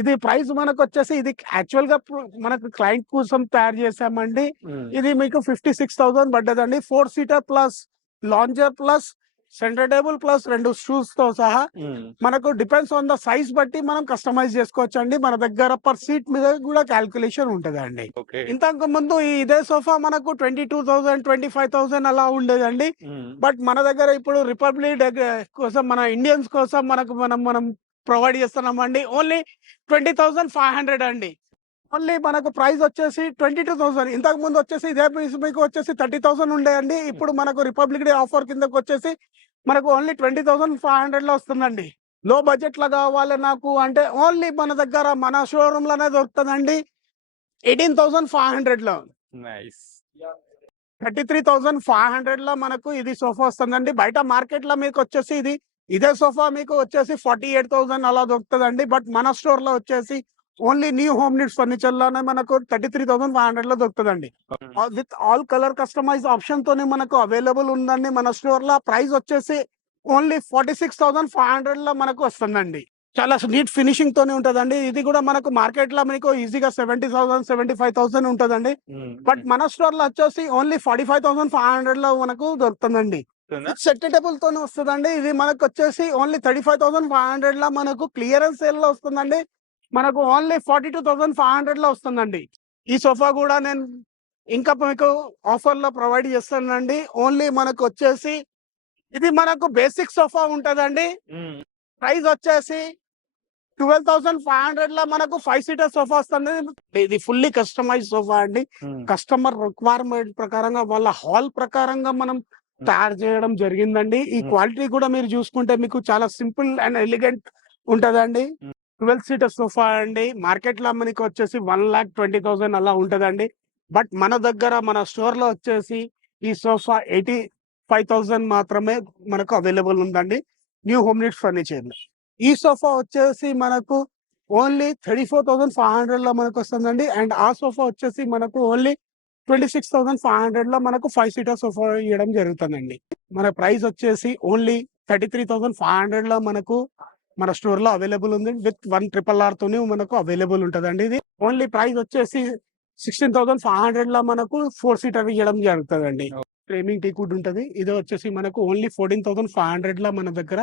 ఇది ప్రైస్ మనకొచ్చేసి ఇది యాక్చువల్ గా మనకు క్లయింట్ కోసం తయారు చేసామండి. ఇది మీకు 56,000 పడ్డదండి. 4 seater plus lounger plus centre table plus 2 shoes తో సహా. మనకు డిపెండ్స్ ఆన్ ద సైజ్ బట్టి మనం కస్టమైజ్ చేసుకోవచ్చు అండి. మన దగ్గర పర్ సీట్ మీద కూడా క్యాల్కులేషన్ ఉంటదండి. ఇంతకు ముందు ఇదే సోఫా మనకు 22,000 25,000 అలా ఉండేదండి. బట్ మన దగ్గర ఇప్పుడు రిపబ్లిక్ డే కోసం మన ఇండియన్స్ కోసం మనం ప్రొవైడ్ చేస్తున్నామండి. ఓన్లీ 20,500 అండి. ఓన్లీ మనకు ప్రైస్ వచ్చేసి 22,000. ఇంతకు ముందు వచ్చేసి ఇదే పీస్ మీకు వచ్చేసి 30,000 ఉండేయండి. ఇప్పుడు మనకు రిపబ్లిక్ డే ఆఫర్ కిందకు వచ్చేసి మనకు ఓన్లీ 20,500 లో వస్తుందండి. లో బడ్జెట్ లో కావాలి నాకు అంటే ఓన్లీ మన దగ్గర మన షోరూమ్ లోనే దొరుకుతుందండి 18,500 లో. 33,500 లో మనకు ఇది సోఫా వస్తుందండి. బయట మార్కెట్ లో మీకు వచ్చేసి ఇదే సోఫా మీకు వచ్చేసి 48,000 అలా దొరుకుతుందండి. బట్ మన స్టోర్ లో వచ్చేసి only new home needs furniture లోనే మనకు 33,500 లో దొరుకుతుందండి. With all colour customise option తోనే మనకు అవైలబుల్ ఉందండి మన స్టోర్ లో. ప్రైస్ వచ్చేసి ఓన్లీ 46,500 లో మనకు వస్తుందండి. చాలా నీట్ ఫినిషింగ్ తోనే ఉంటదండి. ఇది కూడా మనకు మార్కెట్ లో మీకు ఈజీగా 70,000 75,000 ఉంటదండి. బట్ మన స్టోర్ లో వచ్చేసి ఓన్లీ 45,500 లో మనకు దొరుకుతుందండి. సెట్ టేబుల్ తోనే వస్తుందండి. ఇది మనకు వచ్చేసి ఓన్లీ 35,500 లో మనకు క్లియరెన్స్ సేల్ లో వస్తుందండి. మనకు ఓన్లీ 42,500 లో వస్తుందండి. ఈ సోఫా కూడా నేను ఇంకా మీకు ఆఫర్ లో ప్రొవైడ్ చేస్తానండి. ఓన్లీ మనకు వచ్చేసి ఇది మనకు బేసిక్ సోఫా ఉంటదండి. ప్రైస్ వచ్చేసి 12,500 లో మనకు 5 సీటర్ సోఫా వస్తుంది. ఇది ఫుల్లీ కస్టమైజ్ సోఫా అండి. కస్టమర్ రిక్వైర్మెంట్ ప్రకారంగా వాళ్ళ హాల్ ప్రకారంగా మనం తయారు చేయడం జరిగిందండి. ఈ క్వాలిటీ కూడా మీరు చూసుకుంటే మీకు చాలా సింపుల్ అండ్ ఎలిగెంట్ ఉంటదండి. 12 సీటర్ సోఫా అండి. మార్కెట్ లో మనకి వచ్చేసి 1,20,000 అలా ఉంటదండి. బట్ మన దగ్గర మన స్టోర్ లో వచ్చేసి ఈ సోఫా 85,000 మాత్రమే మనకు అవైలబుల్ ఉందండి న్యూ హోమ్ నీడ్స్ ఫర్నిచర్ లో. ఈ సోఫా వచ్చేసి మనకు ఓన్లీ 34,500 లో మనకు వస్తుందండి. అండ్ ఆ సోఫా వచ్చేసి మనకు ఓన్లీ 26,500 లో మనకు 5 సీటర్ సోఫా ఇవ్వడం జరుగుతుందండి. మన ప్రైస్ వచ్చేసి ఓన్లీ 33,500 లో మనకు మన స్టోర్ లో అవైలబుల్ ఉంది. విత్ 1RRR తోని మనకు అవైలబుల్ ఉంటదండి. ఇది ఓన్లీ ప్రైస్ వచ్చేసి 16,500 లో మనకు 4 సీటర్ ఇవ్వడం జరుగుతుందండి. ఫ్రేమింగ్ టీకుడ్ ఉంటది. ఇది వచ్చేసి మనకు ఓన్లీ 14,500 లో మన దగ్గర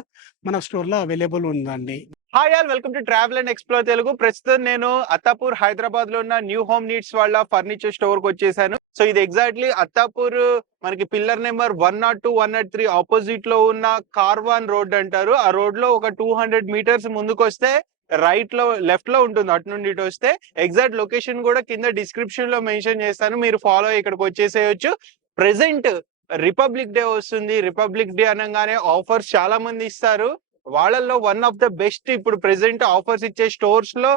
మన స్టోర్ లో అవైలబుల్ ఉందండి. Hi all, welcome to travel and explore Telugu. ప్రస్తుతం నేను అత్తాపూర్ హైదరాబాద్ లో ఉన్న న్యూ హోమ్ నీడ్స్ వాళ్ళ ఫర్నిచర్ స్టోర్ కి వచ్చేసాను. సో ఇది ఎగ్జాక్ట్లీ అత్తాపూర్ మనకి పిల్లర్ నెంబర్ 102, 103 ఆపోజిట్ లో ఉన్న కార్వాన్ రోడ్ అంటారు. ఆ రోడ్ లో ఒక 200 మీటర్స్ ముందుకు వస్తే రైట్ లో లెఫ్ట్ లో ఉంటుంది. అటు నుండి ఇటు వస్తే ఎగ్జాక్ట్ లొకేషన్ కూడా కింద డిస్క్రిప్షన్ లో మెన్షన్ చేస్తాను. మీరు ఫాలో ఇక్కడికి వచ్చేసేయచ్చు. ప్రెసెంట్ రిపబ్లిక్ డే వస్తుంది. రిపబ్లిక్ డే అనగానే ఆఫర్స్ చాలా మంది ఇస్తారు. వాళ్ళల్లో వన్ ఆఫ్ ద బెస్ట్ ఇప్పుడు ప్రెసెంట్ ఆఫర్స్ ఇచ్చే స్టోర్స్ లో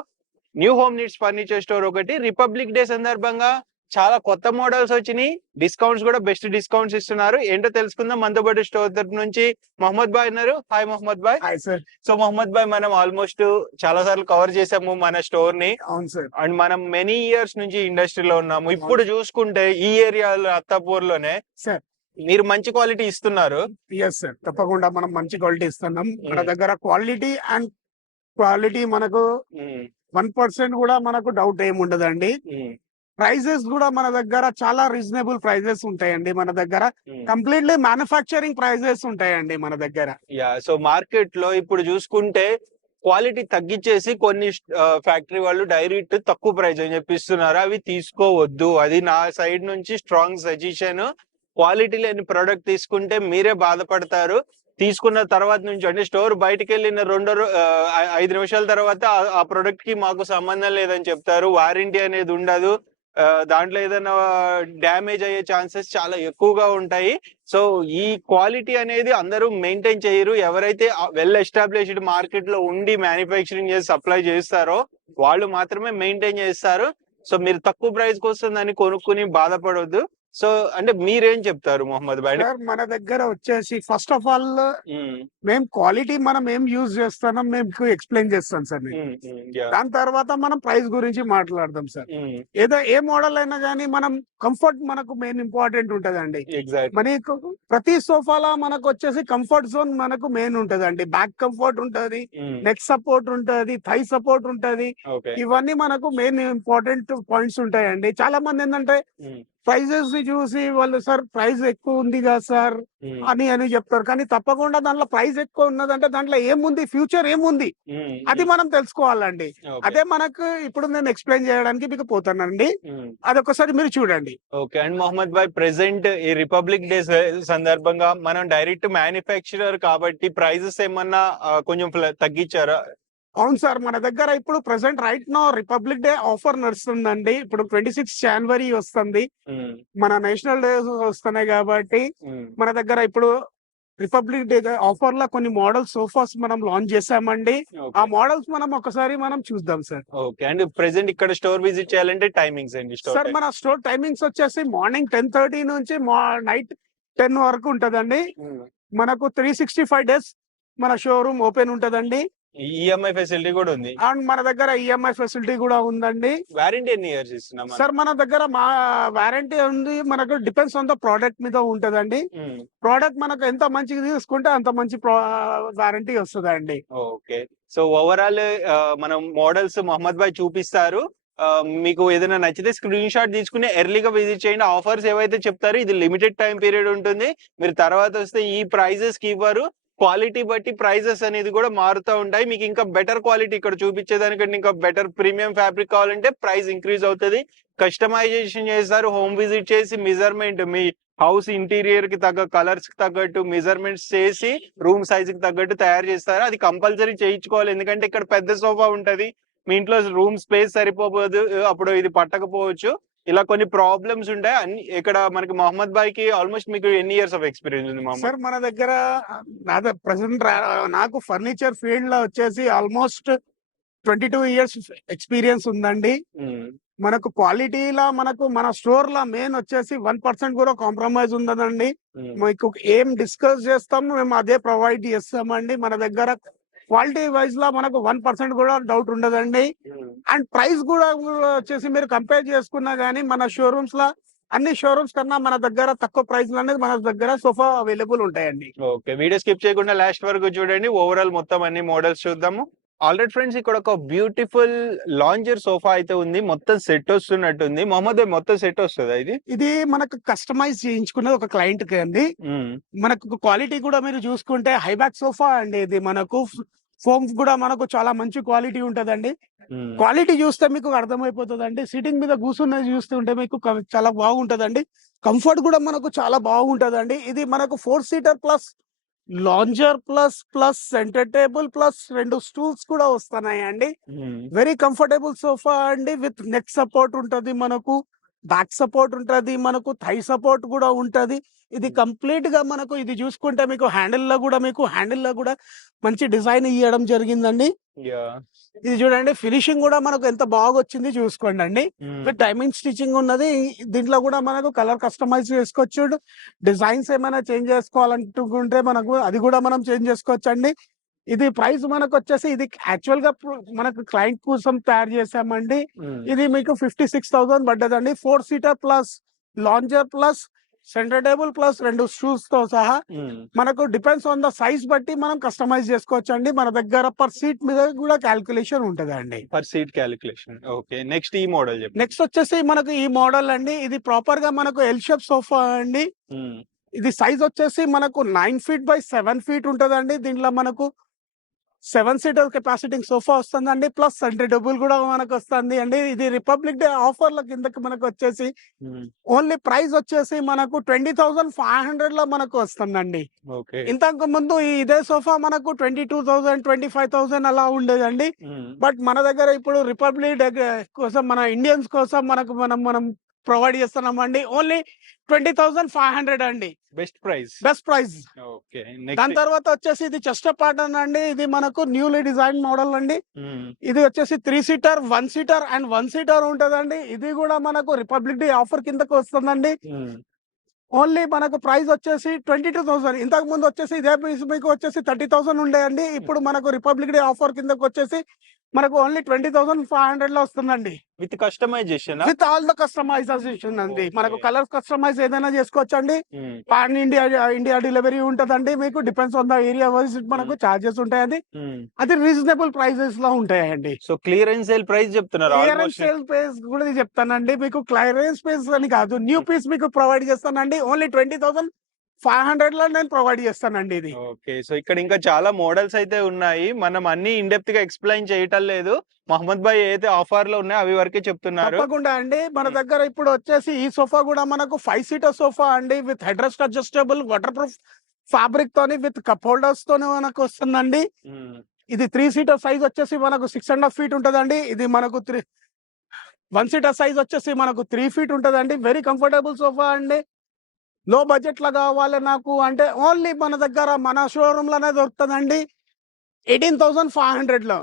new home needs furniture store ఒకటి. రిపబ్లిక్ డే సందర్భంగా చాలా కొత్త మోడల్స్ వచ్చినాయి. డిస్కౌంట్స్ కూడా బెస్ట్ డిస్కౌంట్స్ ఇస్తున్నారు. ఏంటో తెలుసుకుందాం. మనతో పాటు స్టోర్ తరపు నుంచి మొహమ్మద్ బాయ్ ఉన్నారు. Hi Mohammed bhai. Hi sir. So Mohammed bhai, మనం ఆల్మోస్ట్ చాలా సార్లు కవర్ చేసాము మన స్టోర్ ని. అవును సార్. అండ్ మనం మెనీ ఇయర్స్ నుంచి ఇండస్ట్రీలో ఉన్నాము. ఇప్పుడు చూసుకుంటే ఈ ఏరియాలో అత్తాపూర్ లోనే సార్ మీరు మంచి క్వాలిటీ ఇస్తున్నారు. ఎస్ సార్, తప్పకుండా మనం మంచి క్వాలిటీ ఇస్తున్నాం. మన దగ్గర క్వాలిటీ మనకు 1% కూడా మనకు డౌట్ ఏమి ఉండదండి. ప్రైజెస్ కూడా మన దగ్గర చాలా రీజనబుల్ ప్రైజెస్ ఉంటాయండి. మన దగ్గర కంప్లీట్లీ మ్యానుఫ్యాక్చరింగ్ ప్రైజెస్ ఉంటాయండి మన దగ్గర. సో మార్కెట్ లో ఇప్పుడు చూసుకుంటే క్వాలిటీ తగ్గించేసి కొన్ని ఫ్యాక్టరీ వాళ్ళు డైరెక్ట్ తక్కువ ప్రైస్ అని చెప్పిస్తున్నారు. అవి తీసుకోవద్దు. అది నా సైడ్ నుంచి స్ట్రాంగ్ సజెషన్. క్వాలిటీ లేని ప్రోడక్ట్ తీసుకుంటే మీరే బాధపడతారు. తీసుకున్న తర్వాత నుంచి అంటే స్టోర్ బయటకు వెళ్ళిన 5 నిమిషాల తర్వాత ఆ ప్రొడక్ట్ కి మాకు సంబంధం లేదని చెప్తారు. వారంటీ అనేది ఉండదు. దాంట్లో ఏదైనా డ్యామేజ్ అయ్యే ఛాన్సెస్ చాలా ఎక్కువగా ఉంటాయి. సో ఈ క్వాలిటీ అనేది అందరూ మెయింటైన్ చేయరు. ఎవరైతే వెల్ ఎస్టాబ్లిష్డ్ మార్కెట్ లో ఉండి మ్యానుఫ్యాక్చరింగ్ చేసి సప్లై చేస్తారో వాళ్ళు మాత్రమే మెయింటైన్ చేస్తారు. సో మీరు తక్కువ ప్రైస్ వస్తుందని కొనుక్కుని బాధపడవద్దు. సో అంటే మీరేం చెప్తారు మొహమ్మద్ భాయ్? సార్ మన దగ్గర వచ్చేసి ఫస్ట్ ఆఫ్ ఆల్ మేము క్వాలిటీ మనం ఏం యూజ్ చేస్తున్నాం మేము ఎక్స్ప్లెయిన్ చేస్తాం సార్ నేను. దాని తర్వాత మనం ప్రైస్ గురించి మాట్లాడదాం సార్. ఏదో ఏ మోడల్ అయినా కానీ మనం కంఫర్ట్ మనకు మెయిన్ ఇంపార్టెంట్ ఉంటదండి. మనకు ప్రతి సోఫాలో మనకు వచ్చేసి కంఫర్ట్ జోన్ మనకు మెయిన్ ఉంటదండి. బ్యాక్ కంఫర్ట్ ఉంటది, నెక్ సపోర్ట్ ఉంటది, థై సపోర్ట్ ఉంటది. ఇవన్నీ మనకు మెయిన్ ఇంపార్టెంట్ పాయింట్స్ ఉంటాయండి. చాలా మంది ఏంటంటే ప్రైజెస్ ని చూసి వాళ్ళు సార్ ప్రైస్ ఎక్కువ ఉంది కదా సార్ అని చెప్తారు. కానీ తప్పకుండా దాంట్లో ప్రైస్ ఎక్కువ ఉన్నదంటే దాంట్లో ఏముంది, ఫ్యూచర్ ఏముంది అది మనం తెలుసుకోవాలండి. అదే మనకు ఇప్పుడు నేను ఎక్స్ప్లెయిన్ చేయడానికి మీకు పోతానండి. అదొకసారి మీరు చూడండి. Okay. And Mohammed bhai present ఈ రిపబ్లిక్ డే సందర్భంగా మనం డైరెక్ట్ మ్యానుఫ్యాక్చరర్ కాబట్టి ప్రైజెస్ ఏమన్నా కొంచెం తగ్గించారా? అవును సార్, మన దగ్గర ఇప్పుడు present right now republic day offer నడుస్తుందండి. ఇప్పుడు 26 జనవరి వస్తుంది, మన నేషనల్ డే వస్తున్నాయి కాబట్టి మన దగ్గర ఇప్పుడు రిపబ్లిక్ డే ఆఫర్ లో కొన్ని మోడల్స్ సోఫాస్ మనం లాంచ్ చేసామండి. ఆ మోడల్స్ మనం ఒకసారి మనం చూద్దాం సార్. ఓకే. అండ్ ప్రెసెంట్ ఇక్కడ స్టోర్ విజిట్ చేయాలంటే టైమింగ్స్ ఏంటి? సార్ మన స్టోర్ టైమింగ్స్ వచ్చేసి మార్నింగ్ 10:30 నుంచి నైట్ 10 వరకు ఉంటదండి. మనకు 365 days మన షోరూమ్ ఓపెన్ ఉంటదండి. ఈఎంఐ ఫెసిలిటీ కూడా ఉంది. అండ్ మన దగ్గర ఈఎంఐ ఫెసిలిటీ కూడా ఉందండి. వారంటీ ఎన్ని ఇయర్స్ ఇస్తున్నాం సార్? మన దగ్గర మా వారంటీ ఉంది, మనకు డిపెండ్స్ ఆన్ ద ప్రోడక్ట్ మీద ఉంటదండి. ప్రోడక్ట్ మనకు ఎంత మంచిగా తీసుకుంటే అంత మంచి వారంటీ వస్తుందండి. ఓకే. సో ఓవరాల్ మనం మోడల్స్ మొహమ్మద్ భాయ్ చూపిస్తారు. మీకు ఏదైనా నచ్చితే స్క్రీన్ షాట్ తీసుకుని ఎర్లీగా విజిట్ చేయండి. ఆఫర్స్ ఏవైతే చెప్తారో ఇది లిమిటెడ్ టైం పీరియడ్ ఉంటుంది. మీరు తర్వాత వస్తే ఈ ప్రైజెస్ కి ఇవ్వరు. క్వాలిటీ బట్టి ప్రైజెస్ అనేది కూడా మారుతూ ఉంటాయి. మీకు ఇంకా బెటర్ క్వాలిటీ ఇక్కడ చూపించేదానికంటే ఇంకా బెటర్ ప్రీమియం ఫ్యాబ్రిక్ కావాలంటే ప్రైస్ ఇంక్రీజ్ అవుతుంది. కస్టమైజేషన్ చేస్తారు. హోమ్ విజిట్ చేసి మెజర్మెంట్ మీ హౌస్ ఇంటీరియర్ కి తగ్గ కలర్స్ కి తగ్గట్టు మెజర్మెంట్స్ చేసి రూమ్ సైజ్ కి తగ్గట్టు తయారు చేస్తారు. అది కంపల్సరీ చేయించుకోవాలి. ఎందుకంటే ఇక్కడ పెద్ద సోఫా ఉంటది, మీ ఇంట్లో రూమ్ స్పేస్ సరిపోదు, అప్పుడు ఇది పట్టకపోవచ్చు. ఇలా కొన్ని ప్రాబ్లమ్స్ ఉంటాయి. అన్ని ఇక్కడ మనకి మొహమ్మద్ భాయ్ కి ఆల్మోస్ట్ మీకు ఎన్ని ఇయర్స్ ఆఫ్ ఎక్స్పీరియన్స్ ఉంది మొహమ్మద్? సార్ మన దగ్గర ప్రెసెంట్ నాకు ఫర్నిచర్ ఫీల్డ్ లో వచ్చేసి ఆల్మోస్ట్ 22 years ఎక్స్పీరియన్స్ ఉందండి. మనకు క్వాలిటీలా మనకు మన స్టోర్ లా మెయిన్ వచ్చేసి 1% కూడా కాంప్రమైజ్ ఉండదండి. మీకు ఏం డిస్కస్ చేస్తాము మేము అదే ప్రొవైడ్ చేస్తామండి. మన దగ్గర క్వాలిటీ వైజ్ లా మనకు 1% కూడా డౌట్ ఉండదండి. అండ్ ప్రైస్ కూడా వచ్చేసి మీరు కంపేర్ చేసుకున్నా గానీ మన షోరూమ్స్ లా అన్ని షోరూమ్స్ కన్నా మన దగ్గర తక్కువ ప్రైస్ అనేది మన దగ్గర సోఫా అవైలబుల్ ఉంటాయండి. ఓకే. వీడియో స్కిప్ చేయకుండా లాస్ట్ వరకు చూడండి. ఓవరాల్ మొత్తం అన్ని మోడల్స్ చూద్దాము. ఆల్రెడీ ఫ్రెండ్స్ ఇక్కడ ఒక బ్యూటిఫుల్ లాంజర్ సోఫా అయితే ఉంది. మొత్తం సెట్ వస్తున్నట్టుంది. మొహమ్మద్ మొత్తం సెట్ వస్తుందా ఇది? ఇది మనకు కస్టమైజ్ చేయించుకున్నది ఒక క్లయింట్ కి అండి. మనకు క్వాలిటీ కూడా మీరు చూసుకుంటే హైబ్యాక్ సోఫా అండి. ఇది మనకు ఫోమ్ కూడా మనకు చాలా మంచి క్వాలిటీ ఉంటదండి. క్వాలిటీ చూస్తే మీకు అర్థమైపోతుందండి. సీటింగ్ మీద కూర్చున్నది చూస్తుంటే మీకు చాలా బాగుంటదండి. కంఫర్ట్ కూడా మనకు చాలా బాగుంటదండి. ఇది మనకు 4 seater plus lounger plus centre table plus 2 stools కూడా వస్తున్నాయండి. వెరీ కంఫర్టబుల్ సోఫా అండి. విత్ నెక్ సపోర్ట్ ఉంటది, మనకు బ్యాక్ సపోర్ట్ ఉంటది, మనకు థై సపోర్ట్ కూడా ఉంటది. ఇది కంప్లీట్ గా మనకు ఇది చూసుకుంటే మీకు హ్యాండిల్ లో కూడా మంచి డిజైన్ ఇవ్వడం జరిగిందండి. ఇది చూడండి, ఫినిషింగ్ కూడా మనకు ఎంత బాగా వచ్చింది చూసుకోండి అండి. విత్ డైమండ్ స్టిచింగ్ ఉన్నది. దీంట్లో కూడా మనకు కలర్ కస్టమైజ్ చేసుకోవచ్చు. డిజైన్స్ ఏమైనా చేంజ్ చేసుకోవాలనుకుంటే మనకు అది కూడా మనం చేంజ్ చేసుకోవచ్చు అండి. ఇది ప్రైస్ మనకు వచ్చేసి ఇది యాక్చువల్ గా మనకు క్లయింట్ కోసం తయారు చేసామండి. ఇది మీకు 56,000 పడ్డదండి. 4 seater plus lounger plus centre table plus 2 stools తో సహా. మనకు డిపెండ్స్ ఆన్ ద సైజ్ బట్టి మనం కస్టమైజ్ చేసుకోవచ్చు అండి. మన దగ్గర పర్ సీట్ మీద కూడా క్యాల్కులేషన్ ఉంటదండి. Per seat calculation. Okay. Next ఈ మోడల్ చెప్పండి. నెక్స్ట్ వచ్చేసి మనకు ఈ మోడల్ అండి. ఇది ప్రాపర్ గా మనకు ఎల్ షేప్ సోఫా అండి. ఇది సైజ్ వచ్చేసి మనకు 9 feet by 7 feet ఉంటదండి. దీంట్లో మనకు 7 seater కెపాసిటీ సోఫా వస్తుందండి. ప్లస్ సెంటర్ టేబుల్ కూడా మనకు వస్తుంది అండి. ఇది రిపబ్లిక్ డే ఆఫర్ల కిందకి మనకు వచ్చేసి ఓన్లీ ప్రైస్ వచ్చేసి మనకు 20,500 లో మనకు వస్తుందండి. ఇంతకు ముందు ఇదే సోఫా మనకు 22,000 25,000 అలా ఉండేదండి. బట్ మన దగ్గర ఇప్పుడు రిపబ్లిక్ డే కోసం మన ఇండియన్స్ కోసం మనం ప్రొవైడ్ చేస్తున్నామండి. ఓన్లీ 20,500 అండి. Best price. Best price. Okay. దాని నెక్స్ట్. తర్వాత వచ్చేసి ఇది చెస్ట్ ప్యాటర్న్ అండి. ఇది మనకు న్యూలీ డిజైన్ మోడల్ అండి. ఇది వచ్చేసి 3 సీటర్, 1 సీటర్ అండ్ 1 సీటర్ ఉంటదండి. ఇది కూడా మనకు రిపబ్లిక్ డే ఆఫర్ కిందకు వస్తుందండి. ఓన్లీ మనకు ప్రైస్ వచ్చేసి 22,000. ఇంతకు ముందు వచ్చేసి ఇదే పీస్ మీకు వచ్చేసి 30,000 ఉండేయండి. ఇప్పుడు మనకు రిపబ్లిక్ డే ఆఫర్ కిందకు వచ్చేసి మనకు ఓన్లీ 20,500 లో వస్తుందండి. With customisation. With all the customisation అండి. మనకు Okay. కలర్స్ కస్టమైజ్ ఏదైనా చేసుకోవచ్చండి. పాన్ ఇండియా డెలివరీ ఉంటదండి. మీకు depends on the area wise మనకు చార్జెస్ ఉంటాయండి. అది రీజనబుల్ ప్రైజెస్ లో ఉంటాయండి. సో క్లియరెన్స్ సేల్ ప్రైస్ చెప్తున్నారు క్లియరెన్స్ ఆల్మోస్ట్. సేల్ ప్రైస్ కూడా చెప్తానండి. మీకు క్లియరెన్స్ ప్రైస్ అని కాదు, న్యూ పీస్ మీకు ప్రొవైడ్ చేస్తానండి. ఓన్లీ 20,500 లో నేను ప్రొవైడ్ చేస్తానండి ఇది. ఓకే. సో ఇక్కడ ఇంకా చాలా మోడల్స్ అయితే ఉన్నాయి. మనం అన్ని ఇన్ డెప్త్ గా ఎక్స్ప్లెయిన్ చేయటం లేదు. మహమ్మద్ భాయ్ ఏదైతే ఆఫర్ లో ఉన్నాయో అవి వరకే చెప్తున్నారు. తప్పకుండా అండి. మన దగ్గర ఇప్పుడు వచ్చేసి ఈ సోఫా కూడా మనకు 5 సీటర్ సోఫా అండి. With head rest adjustable water proof fabric తోని విత్ కప్ హోల్డర్స్ తోని మనకు వస్తుందండి. ఇది 3 సీటర్ సైజ్ వచ్చేసి మనకు 6.5 feet ఉంటదండి. ఇది మనకు 1 సీటర్ సైజ్ వచ్చేసి మనకు 3 feet ఉంటదండి. వెరీ కంఫర్టబుల్ సోఫా అండి. లో బడ్జెట్ లో కావాలి నాకు అంటే ఓన్లీ మన దగ్గర మన షోరూమ్ లోనే దొరుకుతుందండి 18,500 లో.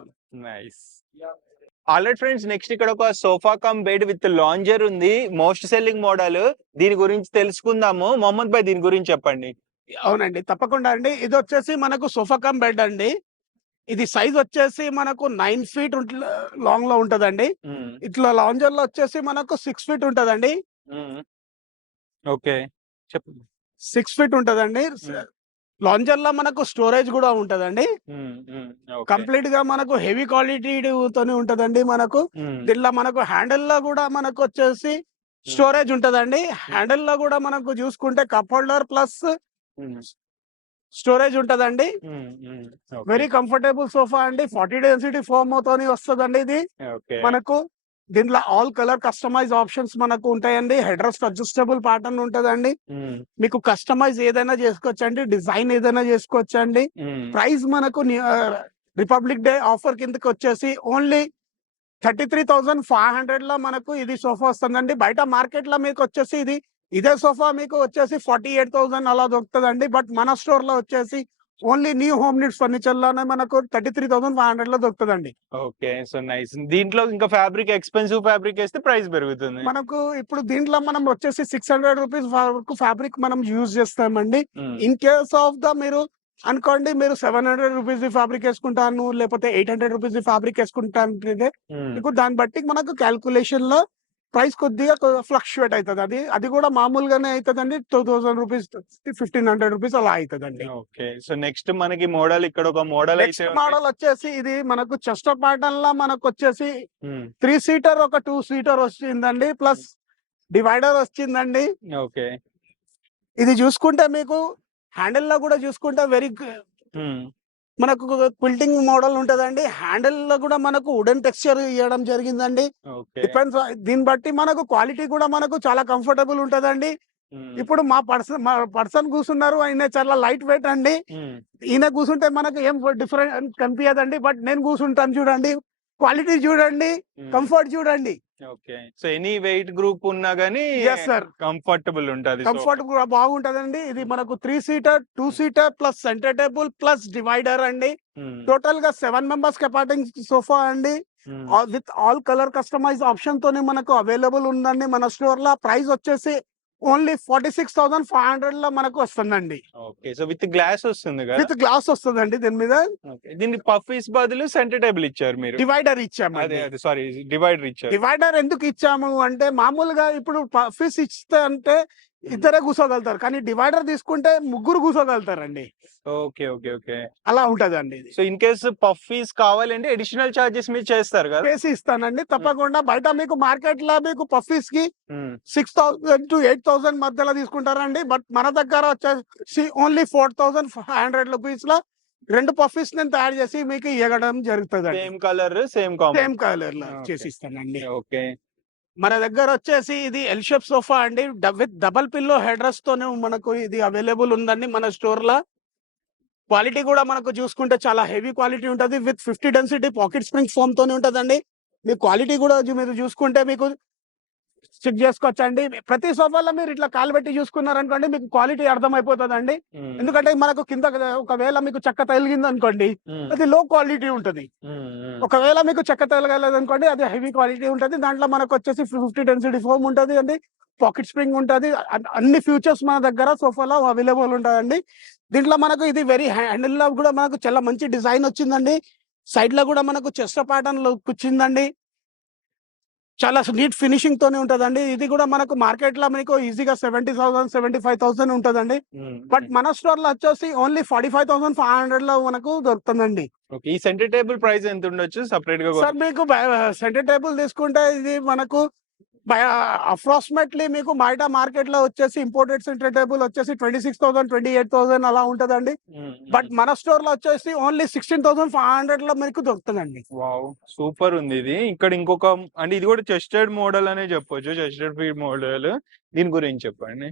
నైస్. ఆల్రైట్ ఫ్రెండ్స్, నెక్స్ట్ ఇక్కడ ఒక sofa cum bed with lounger ఉంది. Most selling model. దీని గురించి తెలుసుకుందాము. మొహమ్మద్ భాయ్ దీని గురించి చెప్పండి. అవునండి, తప్పకుండా అండి. ఇది వచ్చేసి మనకు సోఫా కమ్ బెడ్ అండి. ఇది సైజ్ వచ్చేసి మనకు 9 feet లాంగ్ లో ఉంటదండి. ఇట్లా లాంజర్ లో వచ్చేసి మనకు 6 feet ఉంటదండి. ఓకే, చెప్పండి. 6 feet ఉంటదండి. లాంజర్ లో మనకు స్టోరేజ్ కూడా ఉంటదండి. కంప్లీట్ గా మనకు హెవీ క్వాలిటీ తోని ఉంటదండి. మనకు దీనిలో మనకు హ్యాండిల్ లో కూడా మనకు వచ్చేసి స్టోరేజ్ ఉంటదండి. హ్యాండిల్ లో కూడా మనకు చూసుకుంటే కప్ హోల్డర్ ప్లస్ స్టోరేజ్ ఉంటదండి. వెరీ కంఫర్టబుల్ సోఫా అండి. 40 డెన్సిటీ ఫోమ్ తోని వస్తుందండి ఇది. మనకు దీంట్లో ఆల్ కలర్ కస్టమైజ్ ఆప్షన్స్ మనకు ఉంటాయండి. హెడ్ రెస్ట్ అడ్జస్టబుల్ ప్యాటర్న్ ఉంటదండి. మీకు కస్టమైజ్ ఏదైనా చేసుకోవచ్చండి. డిజైన్ ఏదైనా చేసుకోవచ్చండి. ప్రైస్ మనకు రిపబ్లిక్ డే ఆఫర్ కిందకి వచ్చేసి ఓన్లీ 33,500 లో మనకు ఇది సోఫా వస్తుందండి. బయట మార్కెట్ లో మీకు వచ్చేసి ఇదే సోఫా మీకు వచ్చేసి 48,000 అలా దొరుకుతుందండి. బట్ మన స్టోర్ లో వచ్చేసి only new home needs furniture లోనే మనకు 33,500 లో దొరుకుతుందండి. Okay, so nice. దీంట్లో ఇంకా ఫ్యాబ్రిక్ ఎక్స్పెన్సివ్ ఫ్యాబ్రిక్ వేస్తే ప్రైస్ పెరుగుతుంది. మనకు ఇప్పుడు దీంట్లో మనం వచ్చేసి 600 రూపీస్ వరకు ఫ్యాబ్రిక్ మనం యూజ్ చేస్తామండి. ఇన్ కేస్ ఆఫ్ ద మీరు అనుకోండి మీరు 700 రూపీస్ ఫ్యాబ్రిక్ వేసుకుంటాను, లేకపోతే 800 రూపీస్ ఫ్యాబ్రిక్ వేసుకుంటాను, మీకు దాన్ని బట్టి మనకు క్యాల్కులేషన్ లో ప్రైస్ కొద్దిగా ఫ్లక్చువేట్ అవుతుంది. అది కూడా మామూలుగానే అవుతుందండి. 2,000 రూపీస్ 1,500 రూపీస్ అలా అవుతుందండి. ఓకే, సో నెక్స్ట్ మనకి మోడల్ ఇక్కడ ఒక మోడల్ అయితే మోడల్ వచ్చేసి ఇది మనకు చెస్ట్ ప్యాటర్న్ లా మనకు వచ్చేసి 3 సీటర్ ఒక 2 సీటర్ వచ్చిందండి. ప్లస్ డివైడర్ వచ్చిందండి. ఓకే, ఇది చూసుకుంటే మీకు హ్యాండిల్ లో కూడా చూసుకుంటే వెరీ మనకు క్విల్టింగ్ మోడల్ ఉంటదండి. హ్యాండిల్ లో కూడా మనకు వుడెన్ టెక్స్చర్ ఇవ్వడం జరిగిందండి. డిపెండ్స్ దీన్ని బట్టి మనకు క్వాలిటీ కూడా మనకు చాలా కంఫర్టబుల్ ఉంటదండి. ఇప్పుడు మా పర్సన్ కూర్చున్నారు, ఆయన చాలా లైట్ వెయిట్ అండి. ఈయన కూర్చుంటే మనకు ఏం డిఫరెంట్ కనిపించదండి. బట్ నేను కూర్చుంటాను చూడండి, క్వాలిటీ చూడండి, కంఫర్ట్ చూడండి. Okay, so any wait group ఉన్నా గానీ కంఫర్టబుల్ ఉంటది. కంఫర్ట్ కూడా బాగుంటదండి. ఇది మనకు 3 seater 2 seater plus centre table plus divider అండి. టోటల్ గా 7 మెంబర్స్ కెపాటింగ్ సోఫా అండి. With all colour customise option తోని మనకు అవైలబుల్ ఉందండి మన స్టోర్ లో. ప్రైస్ వచ్చేసి ఓన్లీ 46,500 లో మనకు వస్తుందండి. ఓకే, సో విత్ గ్లాస్ వస్తుంది కదా? విత్ గ్లాస్ వస్తుందండి. దీని మీద దీన్ని పఫీస్ బదులు సెంటర్ టేబుల్ ఇచ్చారు మీరు. డివైడర్ ఇచ్చాము. అదే సారీ, డివైడర్ ఇచ్చారు. డివైడర్ ఎందుకు ఇచ్చాము అంటే మామూలుగా ఇప్పుడు పఫీస్ ఇస్తే అంటే ఇద్దరే కూర్చోగలుగుతారు, కానీ డివైడర్ తీసుకుంటే ముగ్గురు కూర్చోగలుగుతారండి. ఓకే ఓకే ఓకే, అలా ఉంటదండి ఇది. సో ఇన్ కేస్ పఫీస్ కావాలంటే అడిషనల్ చార్జెస్ మీరు చేస్తారు కదా? చేసి ఇస్తానండి తప్పకుండా. బయట మీకు మార్కెట్ లో మీకు పఫీస్ కి 6,000 to 8,000 మధ్యలో తీసుకుంటారండి. బట్ మన దగ్గర వచ్చేసి ఓన్లీ 4,500 రూపీస్ లో 2 పఫీస్ నేను తయారు చేసి మీకు ఇవ్వడం జరుగుతుంది. సేమ్ కలర్ సేమ్ కలర్ లో చేసి ఇస్తానండి. ఓకే, మన దగ్గర వచ్చేసి ఇది ఎల్ షేప్ సోఫా అండి. With double pillow head rest తోనే మనకు ఇది అవైలబుల్ ఉందండి మన స్టోర్ లో. క్వాలిటీ కూడా మనకు చూసుకుంటే చాలా హెవీ క్వాలిటీ ఉంటది. With 50 density pocket spring foam తోనే ఉంటదండి. మీ క్వాలిటీ కూడా మీరు చూసుకుంటే మీకు చెక్ చేసుకోవచ్చండి. ప్రతి సోఫాలో మీరు ఇట్లా కాలు పెట్టి చూసుకున్నారనుకోండి మీకు క్వాలిటీ అర్థమైపోతుందండి. ఎందుకంటే మనకు కింద ఒకవేళ మీకు చెక్క తగిలింది అనుకోండి అది లో క్వాలిటీ ఉంటది. ఒకవేళ మీకు చెక్క తగలలేదు అనుకోండి అది హెవీ క్వాలిటీ ఉంటది. దాంట్లో మనకు వచ్చేసి 50 డెన్సిటీ ఫోమ్ ఉంటది అండి, పాకెట్ స్ప్రింగ్ ఉంటది. అన్ని ఫీచర్స్ మన దగ్గర సోఫాలో అవైలబుల్ ఉంటాయండి. దీంట్లో మనకు ఇది వెరీ హ్యాండిల్ లో కూడా మనకు చాలా మంచి డిజైన్ వచ్చిందండి. సైడ్ లో కూడా మనకు చెస్ట్ ప్యాటర్న్ లుక్ వచ్చిందండి. చాలా నీట్ ఫినిషింగ్ తోనే ఉంటదండి. ఇది కూడా మనకు మార్కెట్ లో మీకు ఈజీగా 70,000 75,000 ఉంటదండి. బట్ మన స్టోర్ లో వచ్చేసి ఓన్లీ 45,500 లో మనకు దొరుకుతుందండి. ఈ సెంటర్ టేబుల్ ప్రైస్ ఎంత ఉండొచ్చు సెపరేట్ గా? సార్ మీకు సెంటర్ టేబుల్ తీసుకుంటే ఇది మనకు అప్రాక్సిమేట్లీ మీకు బయట మార్కెట్ లో వచ్చేసి ఇంపోర్టెడ్ సెంటర్ టేబుల్ వచ్చేసి 26,000 28,000 అలా ఉంటదండి. బట్ మన స్టోర్ లో వచ్చేసి ఓన్లీ 16,500 లో మీకు దొరుకుతుందండి. వావ్, సూపర్ ఉంది ఇది. ఇక్కడ ఇంకొక అంటే ఇది కూడా చెస్టెడ్ మోడల్ అనే చెప్పొచ్చు, చెస్టెడ్ ఫీడ్ మోడల్. దీని గురించి చెప్పండి.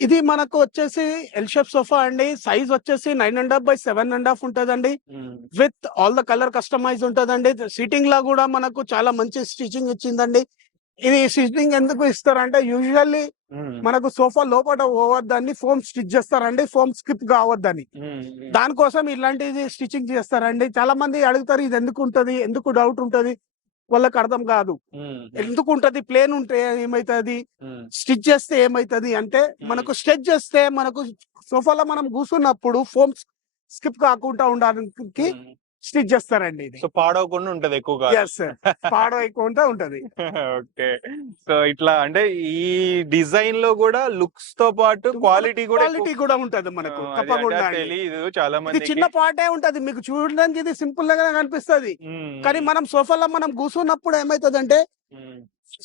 ఇది మనకు వచ్చేసి ఎల్ షేప్ సోఫా అండి. సైజ్ వచ్చేసి 9.5 by 7.5 ఉంటదండి. With all the colour customise ఉంటదండి. సీటింగ్ లా కూడా మనకు చాలా మంచి స్టిచింగ్ ఇచ్చిందండి. ఇది స్టిచ్చింగ్ ఎందుకు ఇస్తారంటే యూజువల్లీ మనకు సోఫా లోపల పోవద్దని ఫోమ్ స్టిచ్ చేస్తారండి, ఫోమ్ స్కిప్ కావద్దని. దానికోసం ఇలాంటిది స్టిచ్చింగ్ చేస్తారండి. చాలా మంది అడుగుతారు ఇది ఎందుకు ఉంటది, ఎందుకు డౌట్ ఉంటది, వాళ్ళకి అర్థం కాదు. ఎందుకు ఉంటది, ప్లేన్ ఉంటే ఏమైతుంది, స్టిచ్ చేస్తే ఏమైతుంది అంటే మనకు స్టిచ్ చేస్తే మనకు సోఫాలో మనం కూర్చున్నప్పుడు ఫోమ్ స్కిప్ కాకుండా ఉండడానికి స్టిచ్ చేస్తారండి. ఇది సో పాడవకుండా ఉంటది ఎక్కువగా. పాడవకుండా ఉంటది. ఓకే. సో ఇట్లా అంటే ఈ డిజైన్ లో కూడా లుక్స్ తో పాటు క్వాలిటీ కూడా ఉంటది మనకు తప్పకుండా. తెలీదు చాలా మంది. చిన్న పాటే ఉంటది, మీకు చూడడానికి ఇది సింపుల్ గా కనిపిస్తది. కానీ మనం సోఫాలో మనం కూర్చున్నప్పుడు ఏమైతుందంటే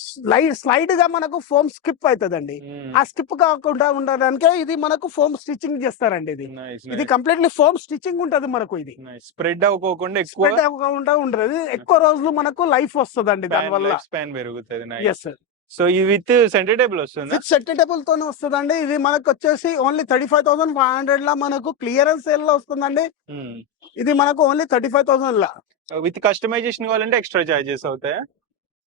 స్లైడ్ గా మనకు ఫోమ్ స్కిప్ అవుతుందండి. ఆ స్కిప్ కాకుండా ఉండడానికే ఇది మనకు ఫోమ్ స్టిచ్చింగ్ చేస్తారండి. ఇది కంప్లీట్లీ ఫోమ్ స్టిచ్చింగ్ ఉంటది మనకు. ఇది స్ప్రెడ్ అవ్వకుండా ఉండదు, ఎక్కువ రోజులు మనకు లైఫ్ వస్తుందండి, దాని వల్ల స్పాన్ పెరుగుతుంది. Yes sir. సో ఇది విత్ సెంటర్ టేబుల్ వస్తుంది, విత్ సెంటర్ టేబుల్ తోనే వస్తుందండి. ఇది మనకు వచ్చేసి ఓన్లీ 35,500 లా మనకు క్లియరెన్స్ సేల్ లో వస్తుందండి. ఇది మనకు ఓన్లీ 35,000 లా. విత్ కస్టమైజేషన్ కావాలంటే ఎక్స్ట్రా చార్జెస్ అవుతాయా?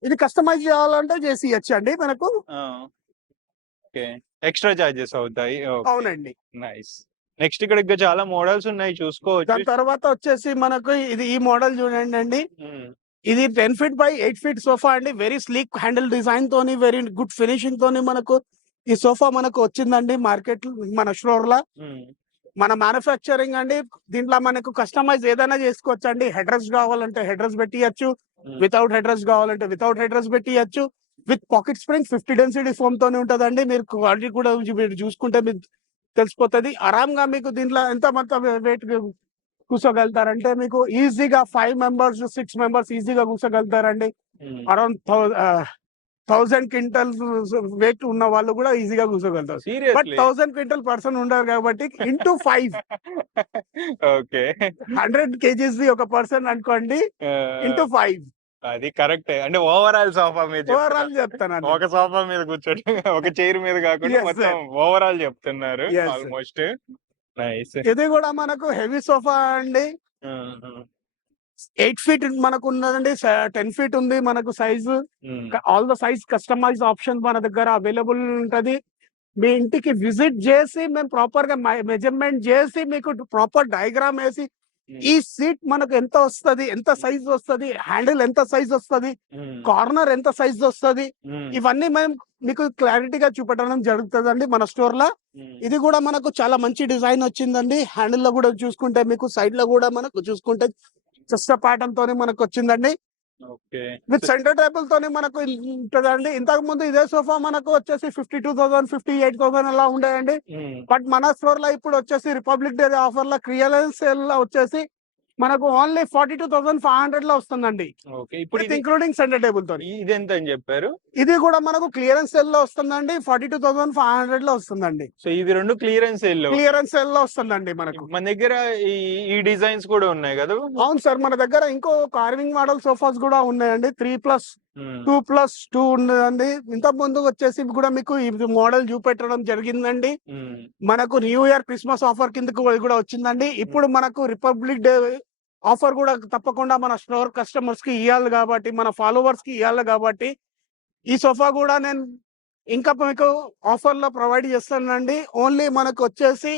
ఇది కస్టమైజ్ చేయాలంటే చేసి ఇవ్వచ్చు అండి మనకు. ఎక్స్ట్రా చార్జెస్ అవుతాయి. అవునండి. నైస్. నెక్స్ట్ ఇక్కడ ఇంకా చాలా మోడల్స్ ఉన్నాయి చూసుకోవచ్చు. దాని తర్వాత వచ్చేసి మనకు ఇది ఈ మోడల్ చూడండి అండి. ఇది 10 feet by 8 feet సోఫా అండి. వెరీ స్లీక్ హ్యాండిల్ డిజైన్ తోని, వెరీ గుడ్ ఫినిషింగ్ తోని మనకు ఈ సోఫా మనకు వచ్చిందండి మార్కెట్ మన స్టోర్ లా. మన మ్యానుఫ్యాక్చరింగ్ అండి. దీంట్లో మనకు కస్టమైజ్ ఏదైనా చేసుకోవచ్చు అండి. హెడ్ రెస్ట్ కావాలంటే హెడ్ రెస్ట్ పెట్టియచ్చు, వితౌట్ హెడ్ రెస్ట్ కావాలంటే వితౌట్ హెడ్ రెస్ట్ పెట్టియచ్చు. With pocket spring 50 density foam తోనే ఉంటదండి. మీరు క్వాలిటీ కూడా మీరు చూసుకుంటే మీకు తెలిసిపోతుంది. ఆరాంగా మీకు దీంట్లో ఎంత మొత్తం వెయిట్ కూర్చోగలుగుతారంటే మీకు ఈజీగా 5 members 6 members ఈజీగా కూర్చోగలుగుతారండి. అరౌండ్ 1000 క్వింటల్ వెయిట్ ఉన్న వాళ్ళు కూడా ఈజీగా కూర్చోగలుగుతారు. బట్ 1000 క్వింటల్ పర్సన్ ఉండరు కాబట్టి ఇంటూ 5 ఓకే 100 kgs ఒక పర్సన్ అనుకోండి, ఇంటూ 5. అది కరెక్ట్. అంటే ఓవరాల్ సోఫా మీద చెప్తాను, ఒక సోఫా మీద కూర్చోండి, ఒక చైర్ మీద కాకుండా మొత్తం ఓవరాల్ చెప్తున్నారు ఆల్మోస్ట్. నైస్. ఇది కూడా మనకు హెవీ సోఫా అండి. 8 feet మనకు ఉన్నదండి, 10 feet ఉంది మనకు size. All the size customise option మన దగ్గర అవైలబుల్ ఉంటది. మీ ఇంటికి విజిట్ చేసి మేము ప్రాపర్ గా మెజర్మెంట్ చేసి మీకు ప్రాపర్ డయాగ్రామ్ వేసి ఈ సీట్ మనకు ఎంత వస్తది, ఎంత సైజ్ వస్తది, హ్యాండిల్ ఎంత సైజ్ వస్తది, కార్నర్ ఎంత సైజ్ వస్తది, ఇవన్నీ మేము మీకు క్లారిటీగా చూపెట్టడం జరుగుతుందండి మన స్టోర్ లో. ఇది కూడా మనకు చాలా మంచి డిజైన్ వచ్చిందండి. హ్యాండిల్ లో కూడా చూసుకుంటే మీకు సైడ్ లో కూడా మనకు చూసుకుంటే చెస్ట్ ప్యాటర్న్ తోని మనకు వచ్చిందండి. విత్ సెంటర్ టేబుల్ తోని మనకు ఉంటదండి. ఇంతకు ముందు ఇదే సోఫా మనకు వచ్చేసి 52,000 58,000 అలా ఉండేయండి. బట్ మన స్టోర్ లో ఇప్పుడు వచ్చేసి రిపబ్లిక్ డే ఆఫర్ లో క్లియరెన్స్ సేల్ లో వచ్చేసి మనకు ఓన్లీ 42,500 లో వస్తుందండి. ఇప్పుడు ఇంక్లూడింగ్ సెంటర్ టేబుల్ తో. ఇది ఎంత అని చెప్పారు? ఇది కూడా మనకు క్లియరెన్స్ సేల్ లో వస్తుందండి, 42,500 లో వస్తుందండి. సో ఇవి రెండు క్లియరెన్స్ సేల్ లో వస్తుందండి మనకు. మన దగ్గర ఈ డిజైన్స్ కూడా ఉన్నాయి కదా? అవును సార్, మన దగ్గర ఇంకో కార్వింగ్ మోడల్ సోఫాస్ కూడా ఉన్నాయండి. 3+2 ఉన్నదండి. ఇంత ముందు వచ్చేసి కూడా మీకు ఈ మోడల్ చూపెట్టడం జరిగిందండి. మనకు న్యూ ఇయర్ క్రిస్మస్ ఆఫర్ కిందకు కూడా వచ్చిందండి. ఇప్పుడు మనకు రిపబ్లిక్ డే ఆఫర్ కూడా తప్పకుండా మన స్టోర్ కస్టమర్స్ కి ఇవ్వాలి కాబట్టి, మన ఫాలోవర్స్ కి ఇవ్వాలి కాబట్టి ఈ సోఫా కూడా నేను ఇంకా మీకు ఆఫర్‌లో ప్రొవైడ్ చేస్తానండి. ఓన్లీ మనకు వచ్చేసి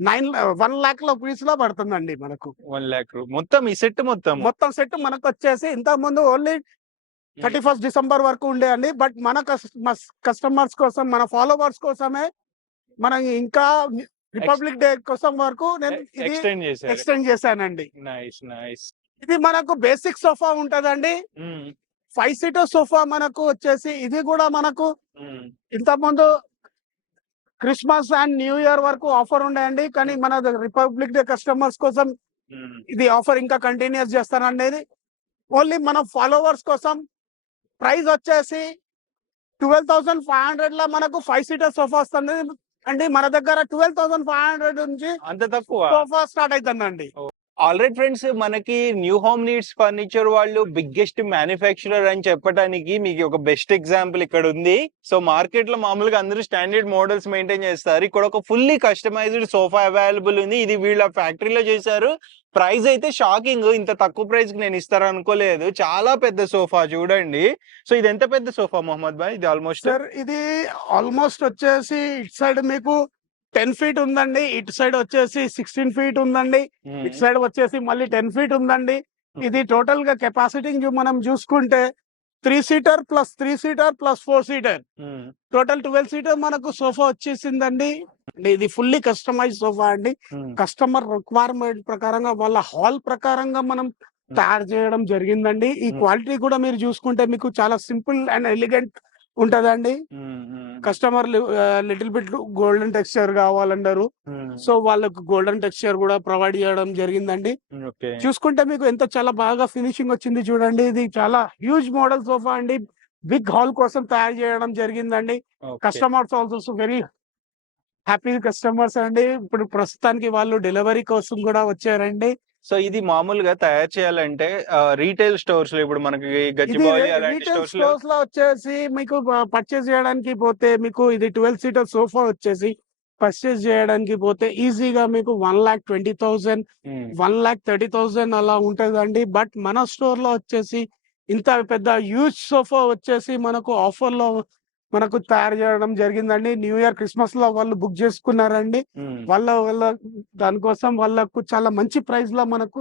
1 లాక్ రూపీస్‌లో పడుతుందండి మనకు. 1 లాక్ మొత్తం ఈ సెట్ మొత్తం. మొత్తం సెట్ మనకొచ్చేసి ఇంతకుముందు ఓన్లీ 31 డిసెంబర్ వరకు ఉండే అండి. బట్ మన కస్టమర్స్ కోసం, మన ఫాలోవర్స్ కోసమే మనం ఇంకా రిపబ్లిక్ డే కోసం వరకు నేను ఇది ఎక్స్టెండ్ చేశారు. ఎక్స్టెండ్ చేశానండి. నైస్. ఇది మనకు బేసిక్ సోఫా ఉంటదండి. 5 సీటర్ సోఫా మనకు వచ్చేసి ఇది కూడా మనకు ఇంతకుముందు క్రిస్మస్ అండ్ న్యూ ఇయర్ వరకు ఆఫర్ ఉండేయండి. కానీ మన రిపబ్లిక్ డే కస్టమర్స్ కోసం ఇది ఆఫర్ ఇంకా కంటిన్యూస్ చేస్తానండి. ఓన్లీ మన ఫాలోవర్స్ కోసం ప్రైస్ వచ్చేసి 12,500 లో మనకు 5 సీటర్ సోఫా వస్తుంది అండి. మన దగ్గర 12,500 నుంచి అంత తక్కువ సోఫా స్టార్ట్ అవుతుందండి. ఆల్రెడీ ఫ్రెండ్స్, మనకి న్యూ హోమ్ నీడ్స్ ఫర్నిచర్ వాళ్ళు బిగ్గెస్ట్ మ్యానుఫ్యాక్చరర్ అని చెప్పడానికి మీకు ఒక బెస్ట్ ఎగ్జాంపుల్ ఇక్కడ ఉంది. సో మార్కెట్ లో మామూలుగా అందరూ స్టాండర్డ్ మోడల్స్ మెయింటైన్ చేస్తారు. ఇక్కడ ఒక ఫుల్లీ కస్టమైజ్డ్ సోఫా అవైలబుల్ ఉంది. ఇది వీళ్ళ ఫ్యాక్టరీలో చేశారు. ప్రైస్ అయితే షాకింగ్. ఇంత తక్కువ ప్రైస్ కి నేను ఇస్తారు అనుకోలేదు. చాలా పెద్ద సోఫా చూడండి. సో ఇది ఎంత పెద్ద సోఫా మొహమ్మద్ భాయ్? ఇది ఆల్మోస్ట్ సార్ ఇది ఆల్మోస్ట్ వచ్చేసి ఇటు సైడ్ మీకు 10 ఫీట్ ఉందండి. ఇటు సైడ్ వచ్చేసి 16 ఫీట్ ఉందండి. ఇటు సైడ్ వచ్చేసి మళ్ళీ 10 ఫీట్ ఉందండి. ఇది టోటల్ గా కెపాసిటీ మనం చూసుకుంటే 3 seater plus 3 seater plus 4 seater total 12 seater మనకు సోఫా వచ్చేసిందండి. ఇది ఫుల్లీ కస్టమైజ్ సోఫా అండి. కస్టమర్ రిక్వైర్మెంట్ ప్రకారంగా వాళ్ళ హాల్ ప్రకారంగా మనం తయారు చేయడం జరిగిందండి. ఈ క్వాలిటీ కూడా మీరు చూసుకుంటే మీకు చాలా సింపుల్ అండ్ ఎలిగెంట్ ఉంటదండి. Customer little bit golden texture కావాలన్నారు. సో వాళ్ళకు గోల్డెన్ టెక్స్చర్ కూడా ప్రొవైడ్ చేయడం జరిగిందండి. చూసుకుంటే మీకు ఎంత చాలా బాగా ఫినిషింగ్ వచ్చింది చూడండి. ఇది చాలా హ్యూజ్ మోడల్ సోఫా అండి. బిగ్ హాల్ కోసం తయారు చేయడం జరిగిందండి. Customers also very happy customers అండి. ఇప్పుడు ప్రస్తుతానికి వాళ్ళు డెలివరీ కోసం కూడా వచ్చారండి. సో ఇది మామూలుగా తయారు చేయాలంటే రీటైల్ స్టోర్స్ లో ఇప్పుడు మనకి గచ్చిబౌలి అలాంటి రీటైల్ స్టోర్స్ లో స్టోర్స్ లో వచ్చేసి మీకు పర్చేస్ చేయడానికి పోతే మీకు ఇది 12 సీటర్ సోఫా వచ్చేసి పర్చేస్ చేయడానికి పోతే ఈజీగా మీకు 1,20,000 1,30,000 అలా ఉంటదండి. బట్ మన స్టోర్ లో వచ్చేసి ఇంత పెద్ద హ్యూజ్ సోఫా వచ్చేసి మనకు ఆఫర్ లో మనకు తయారు చేయడం జరిగిందండి. న్యూ ఇయర్ క్రిస్మస్ లో వాళ్ళు బుక్ చేసుకున్నారండి. వాళ్ళ దానికోసం వాళ్ళకు చాలా మంచి ప్రైస్ లో మనకు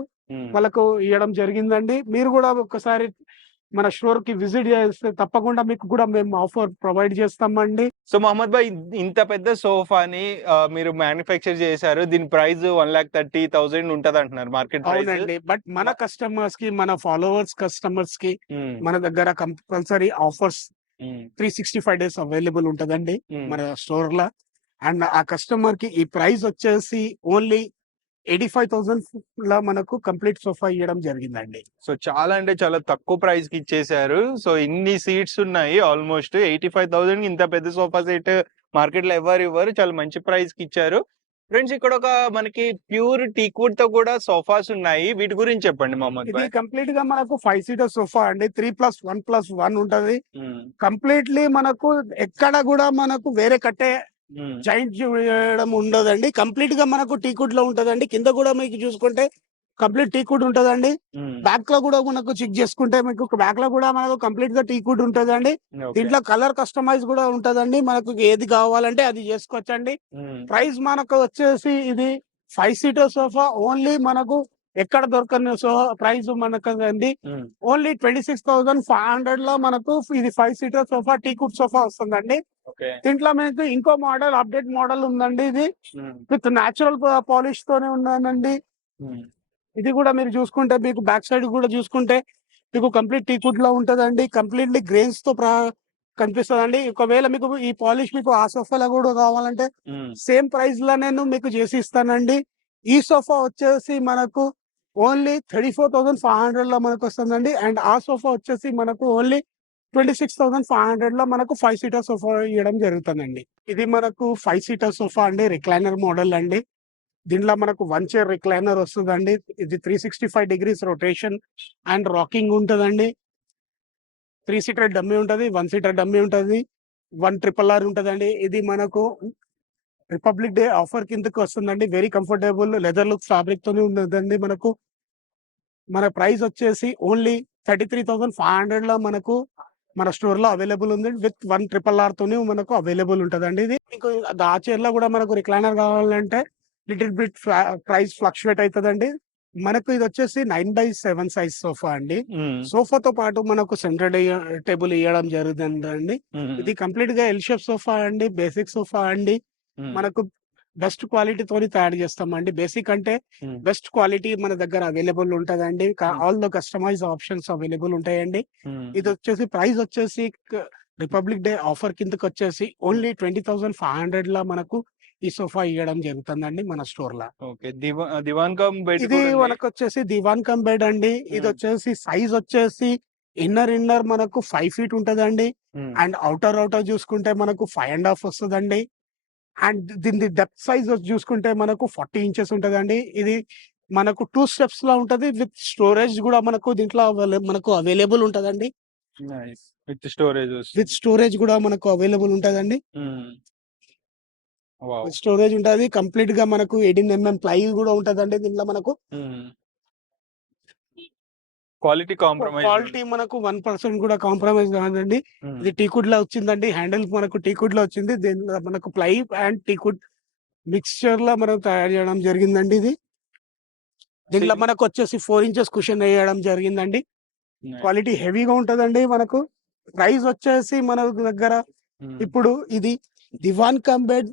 వాళ్ళకు ఇవ్వడం జరిగిందండి. మీరు కూడా ఒకసారి మన స్టోర్ కి విజిట్ చేస్తే తప్పకుండా మీకు కూడా మేము ఆఫర్ ప్రొవైడ్ చేస్తామండి. సో మహమ్మద్ భాయ్, ఇంత పెద్ద సోఫాని మీరు మ్యానుఫ్యాక్చర్ చేశారు. దీని ప్రైస్ 1,30,000 ఉంటది అంటున్నారు మార్కెట్ ప్రైస్. అవునండి. బట్ మన కస్టమర్స్ కి, మన ఫాలోవర్స్ కస్టమర్స్ కి మన దగ్గర కంపల్సరీ ఆఫర్స్ 365 డేస్ అవైలబుల్ ఉంటదండి మన స్టోర్ లో. అండ్ ఆ కస్టమర్ కి ఈ ప్రైస్ వచ్చేసి ఓన్లీ 85,000 లో మనకు కంప్లీట్ సోఫా ఇవ్వడం జరిగిందండి. సో చాలా అంటే చాలా తక్కువ ప్రైస్ కి ఇచ్చేసారు. సో ఇన్ని సీట్స్ ఉన్నాయి. ఆల్మోస్ట్ 85,000 ఇంత పెద్ద సోఫా సెట్ మార్కెట్ లో ఎవరు ఇవ్వరు. చాలా మంచి ప్రైస్ కి ఇచ్చారు. ఫ్రెండ్స్, ఇక్కడ ఒక మనకి ప్యూర్ టీక్వుడ్ తో కూడా సోఫాస్ ఉన్నాయి. వీటి గురించి చెప్పండి మహమ్మద్ ఇది భాయ్. కంప్లీట్ గా మనకు 5 సీటర్ సోఫా అండి. 3+1+1 ఉంటది. కంప్లీట్లీ మనకు ఎక్కడ కూడా మనకు వేరే కట్టే జాయింట్ చేయడం ఉండదండి. కంప్లీట్ గా మనకు టీకుడ్ లో ఉంటదండి. కింద కూడా మీకు చూసుకుంటే కంప్లీట్ టీకుడ్ ఉంటదండి. బ్యాక్ లో కూడా మనకు చెక్ చేసుకుంటే మీకు బ్యాక్ లో కూడా మనకు కంప్లీట్ గా టీకుడ్ ఉంటదండి. దీంట్లో కలర్ కస్టమైజ్ కూడా ఉంటదండి. మనకు ఏది కావాలంటే అది చేసుకోవచ్చండి. ప్రైస్ మనకు వచ్చేసి ఇది 5 సీటర్ సోఫా ఓన్లీ మనకు ఎక్కడ దొరకని ప్రైస్ మనకు అండి. ఓన్లీ 26,500 లో మనకు ఇది 5 సీటర్ సోఫా టీకుడ్ సోఫా వస్తుందండి. దీంట్లో మీకు ఇంకో మోడల్ అప్డేట్ మోడల్ ఉందండి. ఇది విత్ న్యాచురల్ పాలిష్ తోనే ఉందండి. ఇది కూడా మీరు చూసుకుంటే మీకు బ్యాక్ సైడ్ కూడా చూసుకుంటే మీకు కంప్లీట్ టీకుడ్ లో ఉంటదండి. కంప్లీట్లీ గ్రెయిన్స్ తో కనిపిస్తుందండి. ఒకవేళ మీకు ఈ పాలిష్ మీకు ఆ సోఫాలో కూడా కావాలంటే సేమ్ ప్రైస్ లో నేను మీకు చేసి ఇస్తానండి. ఈ సోఫా వచ్చేసి మనకు ఓన్లీ 34,500 లో మనకు వస్తుందండి. అండ్ ఆ సోఫా వచ్చేసి మనకు ఓన్లీ 26,500 లో మనకు 5 సీటర్ సోఫా ఇవ్వడం జరుగుతుందండి. ఇది మనకు 5 సీటర్ సోఫా అండి. రిక్లైనర్ మోడల్ అండి. దీంట్లో మనకు 1 చైర్ రిక్లైనర్ వస్తుందండి. ఇది 365 డిగ్రీస్ రొటేషన్ అండ్ రాకింగ్ ఉంటదండి. 3 సీటర్ డమ్మీ ఉంటది, 1 సీటర్ డమ్మీ ఉంటది, 1 RRR ఉంటదండి. ఇది మనకు రిపబ్లిక్ డే ఆఫర్ కిందకి వస్తుందండి. Very comfortable leather look fabric తోనే ఉన్నదండి. మనకు మన ప్రైస్ వచ్చేసి ఓన్లీ 33,500 లో మనకు మన స్టోర్ లో అవైలబుల్ ఉంది. విత్ 1 తోని మనకు అవైలబుల్ ఉంటదండి. ఇది మీకు ఆ చైర్ లో కూడా మనకు రిక్లైనర్ కావాలంటే లిటిల్ బిట్ ప్రైస్ ఫ్లక్చువేట్ అవుతుందండి. మనకు ఇది వచ్చేసి 9/7 సైజ్ సోఫా అండి. సోఫాతో పాటు మనకు సెంటర్ టేబుల్ ఇవ్వడం జరుగుతుందండి. ఇది కంప్లీట్ గా ఎల్ షేప్ సోఫా అండి, బేసిక్ సోఫా అండి. మనకు బెస్ట్ క్వాలిటీ తోని తయారు చేస్తామండి. బేసిక్ అంటే బెస్ట్ క్వాలిటీ మన దగ్గర అవైలబుల్ ఉంటదండి. All the customise options available ఉంటాయండి. ఇది వచ్చేసి ప్రైస్ వచ్చేసి రిపబ్లిక్ డే ఆఫర్ కిందకి వచ్చేసి ఓన్లీ 20,500 లా మనకు ఈ సోఫా ఇవ్వడం జరుగుతుందండి మన స్టోర్ లా. ఓకే. దివాన్ కమ్ బెడ్ ఇది మనకు వచ్చేసి దివాన్ కమ్ బెడ్ అండి. ఇది వచ్చేసి సైజ్ వచ్చేసి ఇన్నర్ మనకు 5 ఫీట్ ఉంటదండి. అండ్ అవుటర్ చూసుకుంటే మనకు 5.5 వస్తుందండి. అండ్ దీని డెప్త్ సైజ్ చూసుకుంటే మనకు 40 ఇంచెస్ ఉంటదండి. ఇది మనకు 2 స్టెప్స్ లా ఉంటది. విత్ స్టోరేజ్ కూడా మనకు దీంట్లో మనకు అవైలబుల్ ఉంటదండి. విత్ స్టోరేజ్ విత్ స్టోరేజ్ కూడా మనకు అవైలబుల్ ఉంటదండి. స్టోరేజ్ ఉంటది. కంప్లీట్ గా మనకు 18 ప్లై కూడా ఉంటదండి. దీంట్లో మనకు క్వాలిటీ మనకు 1% కూడా కాంప్రమైజ్ కాదండి. ఇది టీకుడ్ లా వచ్చిందండి. హ్యాండిల్ మనకు టీకుడ్ లో వచ్చింది. దీనిలో మనకు ప్లై అండ్ టీకుడ్ మిక్స్చర్ లా మనం తయారు చేయడం జరిగిందండి. ఇది దీంట్లో మనకు వచ్చేసి 4 ఇంచెస్ కుషన్ వేయడం జరిగిందండి. క్వాలిటీ హెవీగా ఉంటదండి. మనకు ప్రైస్ వచ్చేసి మన దగ్గర ఇప్పుడు ఇది దివాన్ కమ్ బెడ్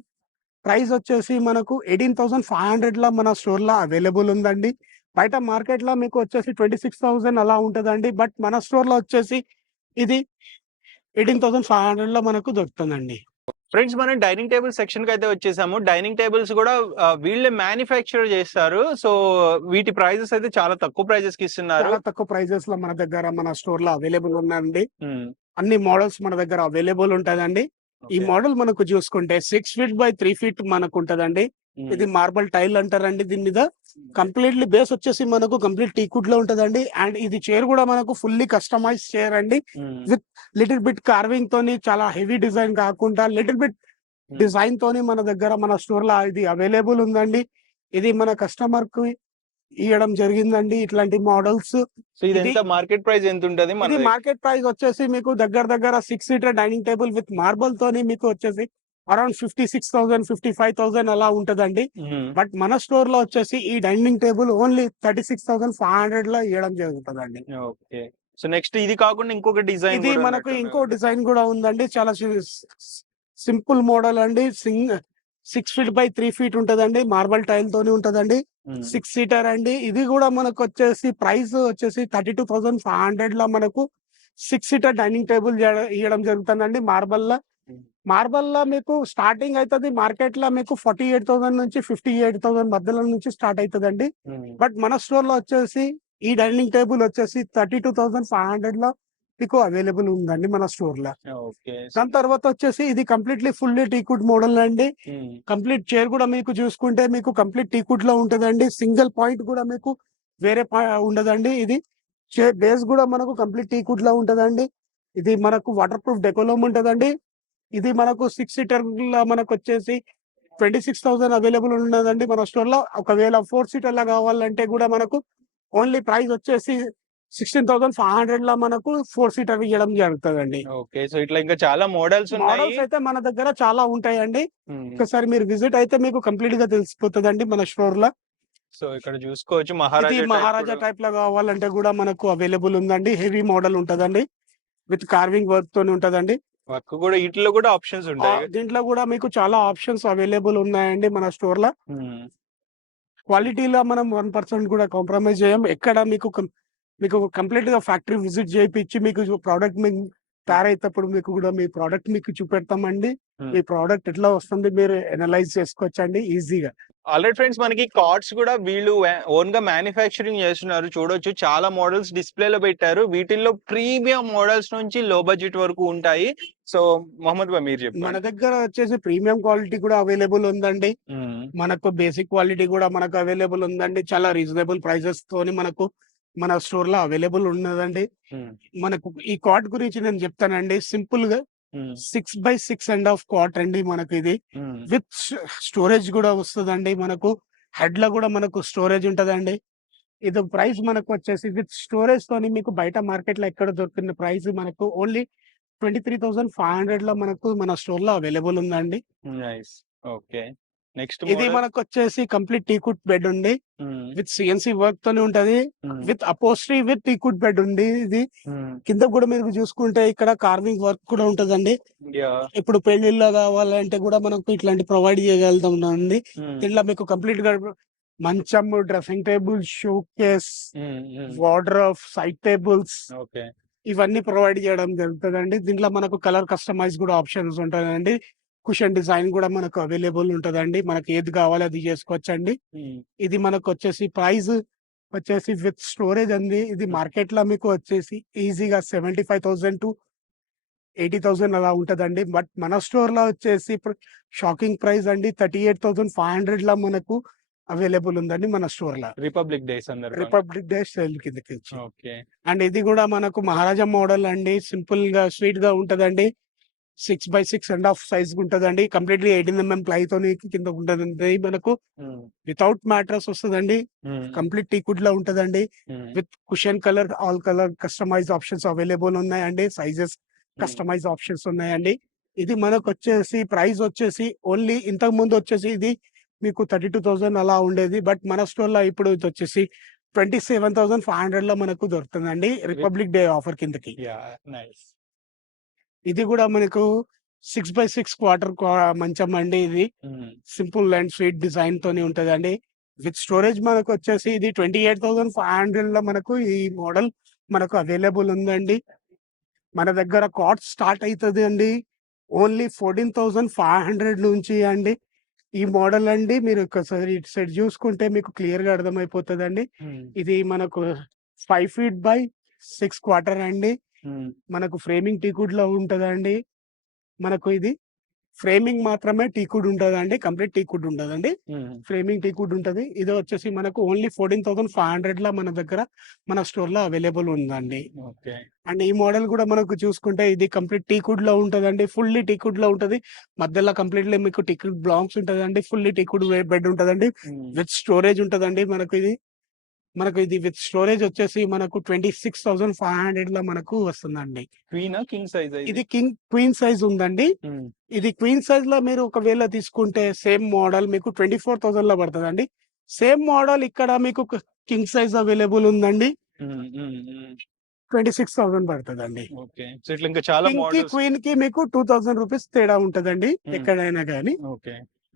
ప్రైస్ వచ్చేసి మనకు 18,500 లా మన స్టోర్ లో అవైలబుల్ ఉందండి. బయట మార్కెట్ లో మీకు వచ్చేసి 26,000 అలా ఉంటదండి. బట్ మన స్టోర్ లో వచ్చేసి ఇది 18,500 లో మనకు దొరుకుతుందండి. ఫ్రెండ్స్, మనం డైనింగ్ టేబుల్ సెక్షన్ కి అయితే వచ్చేసాము. డైనింగ్ టేబుల్స్ కూడా వీళ్ళే మ్యానుఫ్యాక్చర్ చేస్తారు. సో వీటి ప్రైజెస్ అయితే చాలా తక్కువ ప్రైజెస్ కి ఇస్తున్నారు. చాలా తక్కువ ప్రైజెస్ లో మన దగ్గర మన స్టోర్ లో అవైలబుల్ ఉన్నాయండి. అన్ని మోడల్స్ మన దగ్గర అవైలబుల్ ఉంటదండి. ఈ మోడల్ మనకు చూసుకుంటే 6 ఫీట్ బై 3 ఫీట్ మనకు ఉంటదండి. ఇది మార్బల్ టైల్ అంటారండి. దీని మీద కంప్లీట్లీ బేస్ వచ్చేసి మనకు కంప్లీట్ టీకుడ్ లో ఉంటదండి. అండ్ ఇది చైర్ కూడా మనకు ఫుల్లీ కస్టమైజ్ చైర్ అండి. విత్ లిటిల్ బిట్ కార్వింగ్ తోని, చాలా హెవీ డిజైన్ కాకుండా లిటిల్ బిట్ డిజైన్ తోని మన దగ్గర మన స్టోర్ లో ఇది అవైలబుల్ ఉందండి. ఇది మన కస్టమర్ కి ఇవ్వడం జరిగిందండి. ఇట్లాంటి మోడల్స్ మార్కెట్ ప్రైస్ ఎంత ఉంటది? ఇది మార్కెట్ ప్రైస్ వచ్చేసి మీకు దగ్గర 6 seater dining table with marble తోని మీకు వచ్చేసి అరౌండ్ 56,000 55,000 అలా ఉంటదండి. బట్ మన స్టోర్ లో వచ్చేసి ఈ డైనింగ్ టేబుల్ ఓన్లీ 36,500 లో ఇవ్వడం జరుగుతుందండి. ఓకే. సో నెక్స్ట్ ఇది కాకుండా ఇంకొక డిజైన్, ఇది మనకు ఇంకో డిజైన్ కూడా ఉందండి. చాలా సింపుల్ మోడల్ అండి. 6 ఫీట్ బై 3 ఫీట్ ఉంటదండి. మార్బల్ టైల్ తోని ఉంటదండి. 6 సీటర్ అండి. ఇది కూడా మనకు వచ్చేసి ప్రైస్ వచ్చేసి 32,500 లో మనకు 6 సీటర్ డైనింగ్ టేబుల్ ఇవ్వడం జరుగుతుందండి. మార్బల్ లో మీకు స్టార్టింగ్ అవుతుంది మార్కెట్ లో మీకు 48,000 నుంచి 58,000 మధ్యలో నుంచి స్టార్ట్ అవుతుందండి. బట్ మన స్టోర్ లో వచ్చేసి ఈ డైనింగ్ టేబుల్ వచ్చేసి 32,500 లో మీకు అవైలబుల్ ఉందండి మన స్టోర్ లో. దాని తర్వాత వచ్చేసి ఇది కంప్లీట్లీ ఫుల్లీ టీకుడ్ మోడల్ అండి. కంప్లీట్ చైర్ కూడా మీకు చూసుకుంటే మీకు కంప్లీట్ టీకుడ్ లో ఉంటదండి. సింగిల్ పాయింట్ కూడా మీకు వేరే ఉండదండి. ఇది చైర్ బేస్ కూడా మనకు కంప్లీట్ టీకుడ్ లో ఉంటదండి. ఇది మనకు వాటర్ ప్రూఫ్ డెకోలోమ్ ఉంటదండి. ఇది మనకు 6 సీటర్ లో మనకు వచ్చేసి 26,000 అవైలబుల్ ఉన్నదండి మన స్టోర్ లో. ఒకవేళ 4 సీటర్ లా కావాలంటే కూడా మనకు ఓన్లీ ప్రైస్ వచ్చేసి 16,500 లో మనకు 4 సీటర్ ఇవ్వడం జరుగుతుందండి. ఓకే. సో ఇట్లా ఇంకా చాలా మోడల్స్ అయితే మన దగ్గర చాలా ఉంటాయండి. ఒకసారి మీరు విజిట్ అయితే మీకు కంప్లీట్ గా తెలిసిపోతుందండి మన స్టోర్ లో. సో ఇక్కడ చూసుకోవచ్చు మహారాజా టైప్ లో కావాలంటే కూడా మనకు అవైలబుల్ ఉందండి. హెవీ మోడల్ ఉంటదండి. విత్ కార్వింగ్ వర్క్ తోని ఉంటదండి. వర్క్ కూడా వీటిలో కూడా ఆప్షన్స్ ఉంటాయి. దీంట్లో కూడా మీకు చాలా ఆప్షన్స్ అవైలబుల్ ఉన్నాయండి మన స్టోర్ లో. క్వాలిటీలో మనం 1% కూడా కాంప్రమైజ్ చేయం. ఎక్కడ మీకు కంప్లీట్ గా ఫ్యాక్టరీ విజిట్ చేయించి మీకు ప్రోడక్ట్ తయారైనప్పుడు మీకు కూడా మీ ప్రోడక్ట్ మీకు చూపెడతామండి. మీ ప్రోడక్ట్ ఎట్లా వస్తుంది మీరు అనలైజ్ చేసుకోవచ్చండి ఈజీగా. ఆల్రెడీ ఫ్రెండ్స్, మనకి కార్డ్స్ కూడా వీళ్ళు ఓన్ గా మ్యానుఫ్యాక్చరింగ్ చేస్తున్నారు. చూడొచ్చు, చాలా మోడల్స్ డిస్ప్లే లో పెట్టారు. వీటిల్లో ప్రీమియం మోడల్స్ నుంచి లో బడ్జెట్ వరకు ఉంటాయి. సో మొహమ్మద్ భాయ్ మీరు చెప్పండి. మన దగ్గర వచ్చేసి ప్రీమియం క్వాలిటీ కూడా అవైలబుల్ ఉందండి. మనకు బేసిక్ క్వాలిటీ కూడా మనకు అవైలబుల్ ఉందండి. చాలా రీజనబుల్ ప్రైసెస్ తోని మనకు మన స్టోర్ లో అవైలబుల్ ఉన్నదండి. మనకు ఈ కాట్ గురించి నేను చెప్తానండి. సింపుల్ గా 6x6.5 కాట్ అండి. మనకు ఇది విత్ స్టోరేజ్ కూడా వస్తుందండి. మనకు హెడ్ లో కూడా మనకు స్టోరేజ్ ఉంటదండి. ఇది ప్రైస్ మనకు వచ్చేసి విత్ స్టోరేజ్ తోని మీకు బయట మార్కెట్ లో ఎక్కడ దొరుకుతున్న ప్రైస్ మనకు ఓన్లీ 23,500 లో మనకు మన స్టోర్ లో అవైలబుల్ ఉందండి. నైస్. ఓకే. నెక్స్ట్ ఇది మోడల్. మనకు వచ్చేసి కంప్లీట్ టీకుడ్ బెడ్ ఉంది. విత్ సిఎన్సి వర్క్ తోనే ఉంటది. విత్ అపోస్ట్రీ విత్ టీకుడ్ బెడ్ ఉంది. ఇది కింద కూడా మీరు చూసుకుంటే ఇక్కడ కార్వింగ్ వర్క్ కూడా ఉంటదండి. ఇప్పుడు పెళ్లిళ్ళలో కావాలంటే కూడా మనకు ఇట్లాంటి ప్రొవైడ్ చేయగలుగుతామండి. దీంట్లో మీకు కంప్లీట్ గా మంచం, dressing table, shoe case, wardrobe, side tables okay. ఇవన్నీ ప్రొవైడ్ చేయడం జరుగుతుందండి. దీంట్లో మనకు కలర్ కస్టమైజ్ కూడా ఆప్షన్స్ ఉంటాయండి. కుషన్ డిజైన్ కూడా మనకు అవైలబుల్ ఉంటదండి. మనకి ఏది కావాలో అది చేసుకోవచ్చండి. ఇది మనకు వచ్చేసి ప్రైస్ వచ్చేసి విత్ స్టోరేజ్ అండి. ఇది మార్కెట్ లో మీకు వచ్చేసి ఈజీగా 75,000 to 80,000 అలా ఉంటదండి. బట్ మన స్టోర్ లో వచ్చేసి షాకింగ్ ప్రైస్ అండి 38,500 లా మనకు అవైలబుల్ ఉందండి మన స్టోర్ లో. రిపబ్లిక్ డే సందర్భంగా. రిపబ్లిక్ డే సేల్ కిందకి వచ్చి. ఓకే. అండ్ ఇది కూడా మనకు మహారాజా మోడల్ అండి. సింపుల్ గా స్వీట్ గా ఉంటదండి. 6x6.5 సైజ్ ఉంటదండి. కంప్లీట్లీ 18 mm ప్లై తోని కింద ఉంటదండి. మనకు వితౌట్ మ్యాట్రస్ వస్తుందండి. కంప్లీట్ టీకుడ్ లో ఉంటదండి. With cushion colour, all colour customise options available ఉన్నాయండి. సైజెస్ కస్టమైజ్ ఆప్షన్స్ ఉన్నాయండి. ఇది మనకు వచ్చేసి ప్రైస్ వచ్చేసి ఓన్లీ ఇంతకు ముందు వచ్చేసి ఇది మీకు 32,000 అలా ఉండేది. బట్ మన స్టోర్ లో ఇప్పుడు ఇది వచ్చేసి 27,500 లో మనకు దొరుకుతుందండి. రిపబ్లిక్ డే ఆఫర్ కిందకి. నైస్. ఇది కూడా మనకు 6x6 క్వార్టర్ మంచం అండి. ఇది సింపుల్ అండ్ స్వీట్ డిజైన్ తోని ఉంటదండి. విత్ స్టోరేజ్ మనకు వచ్చేసి ఇది 28,500 లో మనకు ఈ మోడల్ మనకు అవైలబుల్ ఉందండి. మన దగ్గర కాస్ట్ స్టార్ట్ అవుతుంది అండి ఓన్లీ 14,500 నుంచి అండి. ఈ మోడల్ అండి మీరు ఒకసారి ఇటు సైడ్ చూసుకుంటే మీకు క్లియర్ గా అర్థమైపోతుందండి. ఇది మనకు 5 feet by 6 quarter అండి. మనకు ఫ్రేమింగ్ టీకుడ్ లో ఉంటదండి. మనకు ఇది ఫ్రేమింగ్ మాత్రమే టీకుడ్ ఉంటదండి. కంప్లీట్ టీకుడ్ ఉండదండి. ఫ్రేమింగ్ టీకుడ్ ఉంటది. ఇది వచ్చేసి మనకు ఓన్లీ 14,500 లా మన దగ్గర మన స్టోర్ లో అవైలబుల్ ఉందండి. అండ్ ఈ మోడల్ కూడా మనకు చూసుకుంటే ఇది కంప్లీట్ టీకుడ్ లో ఉంటదండి. ఫుల్లీ టీకుడ్ లో ఉంటది. మధ్యలో కంప్లీట్లీ మీకు టీకుడ్ బ్లాక్స్ ఉంటదండి. ఫుల్లీ టీకుడ్ బెడ్ ఉంటదండి. విత్ స్టోరేజ్ ఉంటదండి. మనకు ఇది విత్ స్టోరేజ్ వచ్చేసి మనకు 26,500 లో మనకు వస్తుందండి. King size. ఇది క్వీన్ సైజ్ ఉందండి. ఇది క్వీన్ సైజ్ లో మీరు ఒకవేళ తీసుకుంటే సేమ్ మోడల్ మీకు 24,000 లో పడుతుందండి. సేమ్ మోడల్ ఇక్కడ మీకు కింగ్ సైజ్ అవైలబుల్ ఉందండి. 26,000 పడుతుందండి. ఇంకా చాలా కింగ్ కి క్వీన్ కి మీకు 2,000 రూపీస్ తేడా ఉంటదండి. ఎక్కడైనా కానీ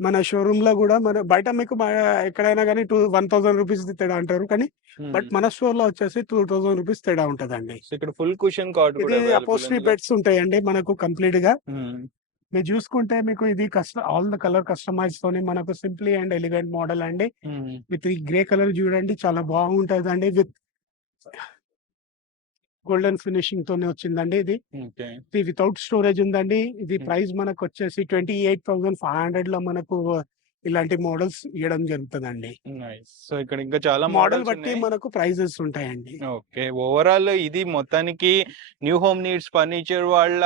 మన షోరూమ్ లో కూడా మన బయట మీకు ఎక్కడైనా కానీ 1,000 రూపీస్ తేడా అంటారు. కానీ బట్ మన స్టోర్ లో వచ్చేసి 2,000 రూపీస్ తేడా ఉంటదండి. ఇక్కడ ఫుల్ కుషన్ కాట్ ఇది అపోస్ట్రీ బెడ్స్ ఉంటాయండి మనకు కంప్లీట్ గా. మీరు చూసుకుంటే మీకు ఇది ఆల్ ద కలర్ కస్టమైజ్ తోని మనకు సింప్లీ అండ్ ఎలిగెంట్ మోడల్ అండి. విత్ ఈ గ్రే కలర్ చూడండి చాలా బాగుంటదండి. విత్ గోల్డెన్ ఫినిషింగ్ తోనే వచ్చిందండి. ఇది వితౌట్ స్టోరేజ్ ఉందండి. ఇది ప్రైస్ మనకు వచ్చేసి 28,500 లో మనకు ఇలాంటి మోడల్స్ ఇవ్వడం జరుగుతుందండి. సో ఇక్కడ ఇంకా చాలా మోడల్ బట్టి మనకు ప్రైజెస్ ఉంటాయండి. ఓకే. ఓవరాల్ ఇది మొత్తానికి న్యూ హోమ్ నీడ్స్ ఫర్నిచర్ వాళ్ళ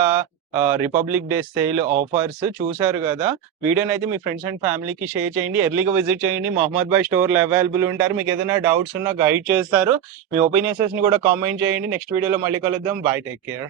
రిపబ్లిక్ డే సేల్ ఆఫర్స్ చూసారు కదా. వీడియోని అయితే మీ ఫ్రెండ్స్ అండ్ ఫ్యామిలీకి షేర్ చేయండి. ఎర్లీగా విజిట్ చేయండి. మహమ్మద్ భాయ్ స్టోర్ లో అవైలబుల్ ఉంటారు. మీకు ఏదైనా డౌట్స్ ఉన్నా గైడ్ చేస్తారు. మీ ఒపీనియన్స్ ని కూడా కామెంట్ చేయండి. నెక్స్ట్ వీడియోలో మళ్ళీ కలుద్దాం. By, take care.